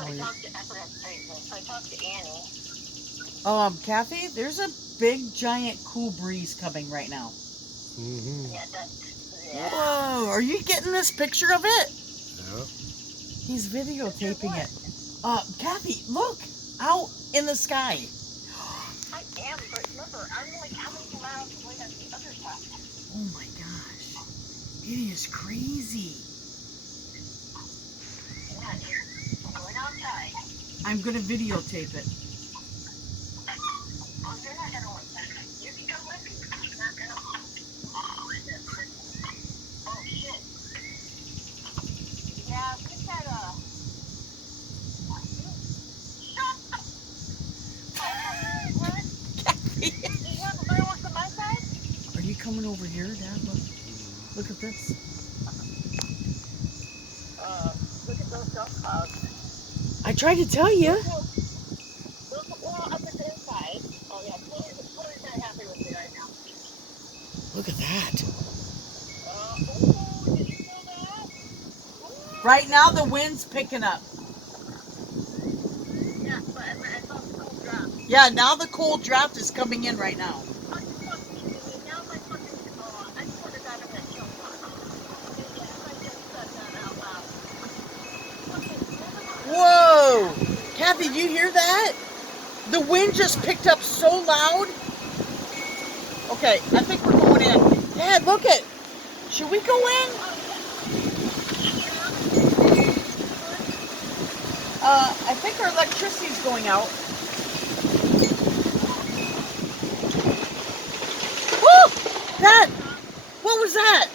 I talked to, I forgot to say this. I talked to Annie. Kathy, there's a big, giant, cool breeze coming right now. Mm-hmm. Yeah, yeah. Whoa, are you getting this picture of it? Yeah. He's videotaping What? it. Kathy, look out in the sky. I am, but remember, I'm like how many miles away on the other side? Oh my gosh. It is crazy. Yeah, dear. I'm going outside. I'm going to videotape it. Oh, you're not gonna want that. You can come with me, but you're not gonna want it. Oh, shit. Yeah, get that, shut up! What? Kathy. Did you hear the fireworks on my side? Are you coming over here, Dad? Look at this. Look at those dust clouds. I tried to tell you. Those well, up at the inside. Oh, yeah, Chloe's not happy with me right now. Look at that. Ooh, did you feel that? Ooh. Right now, the wind's picking up. Yeah, but I felt the cold drop. Yeah, now the cold draft is coming in right now. I just want to see now my fucking, I swear to God, I'm gonna choke on. If I just said that out loud. Whoa! Kathy, do you hear that? The wind just picked up so loud. Okay, I think we're going in. Dad, look it. Should we go in? I think our electricity's going out. Woo! Dad, what was that?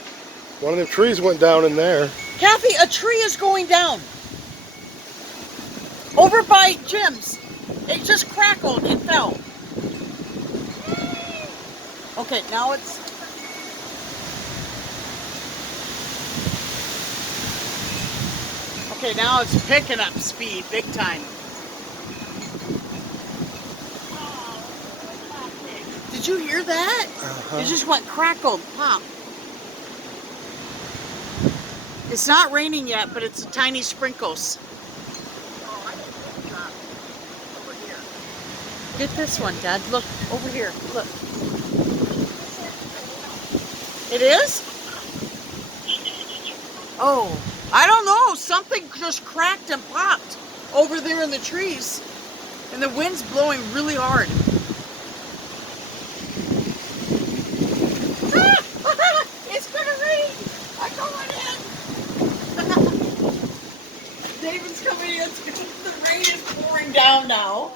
One of the trees went down in there. Kathy, a tree is going down. Over by Jim's. It just crackled and fell. Okay, now it's... Okay, now it's picking up speed big time. Did you hear that? It just went crackled, pop. It's not raining yet, but it's tiny sprinkles. Get this one, Dad. Look, over here. Look. It is? Oh, I don't know. Something just cracked and popped over there in the trees. And the wind's blowing really hard. It's gonna rain! I'm going in! David's coming in. The rain is pouring down now.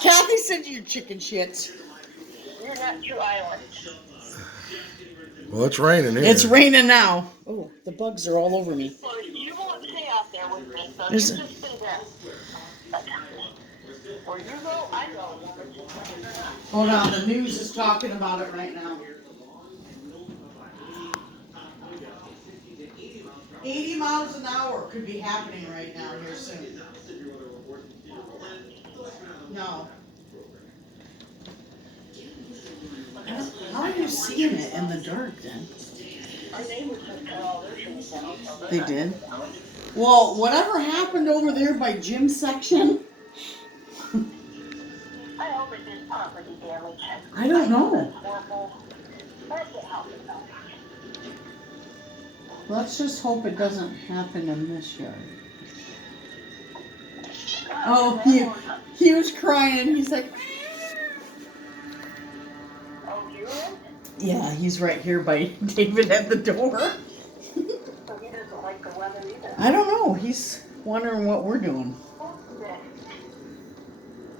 Kathy said you're chicken shits. You're not true island. Well, it's raining here. It's raining now. Oh, the bugs are all over me. Well, you won't stay out there with me, so There's you just stay there. Where you go, I go. Hold on, the news is talking about it right now. 80 miles an hour could be happening right now here soon. No. How are you seeing it in the dark then? Our neighbors just cut all their trees down. They did? Well, whatever happened over there by Jim's section, I hope it did property damage. I don't know. That's horrible. That's the house itself. Let's just hope it doesn't happen in this yard. Oh, he was crying. He's like, Oh, you in? yeah, he's right here by David at the door. So he doesn't like the weather either. I don't know. He's wondering what we're doing.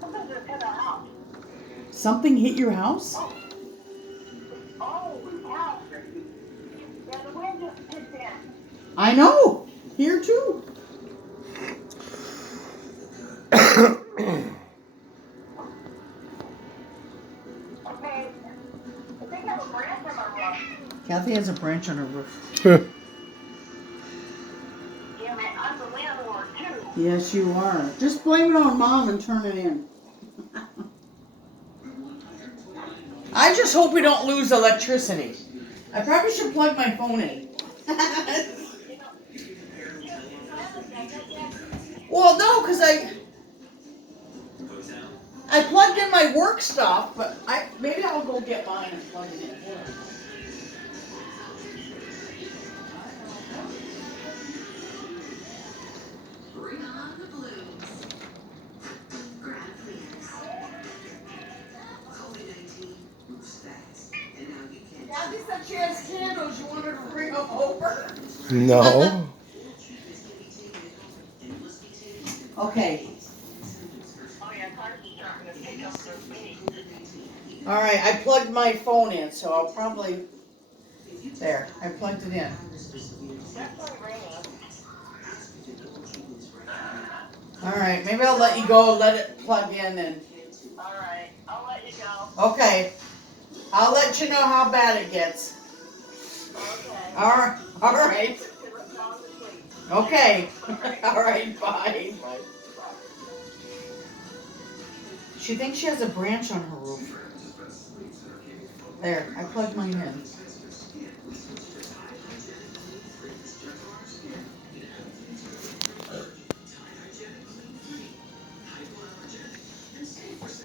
Something just hit our house. Something hit your house? Oh, wow. Yeah, the wind just kicked in. I know. Here too. Okay. I think I have a branch on my roof. Kathy has a branch on her roof. Damn it, I'm the landlord too. Yes, you are. Just blame it on Mom and turn it in. I just hope we don't lose electricity. I probably should plug my phone in. because I plugged in my work stuff, but maybe I'll go get mine and plug it in. Bring on the blues. Grab cleaners. COVID-19 moves fast, and now you can't. Kathy said she has candles. You want her to bring them over? No. Okay. Oh yeah, Carter's starting to pick up those minis. All right. I plugged my phone in, so I'll probably. There. I plugged it in. Definitely raining. All right. Maybe I'll let you go. Let it plug in and. Alright, I'll let you go. Okay. I'll let you know how bad it gets. Okay. All right. All right. Okay. All right. Bye. She thinks she has a branch on her roof. There. I plugged mine in.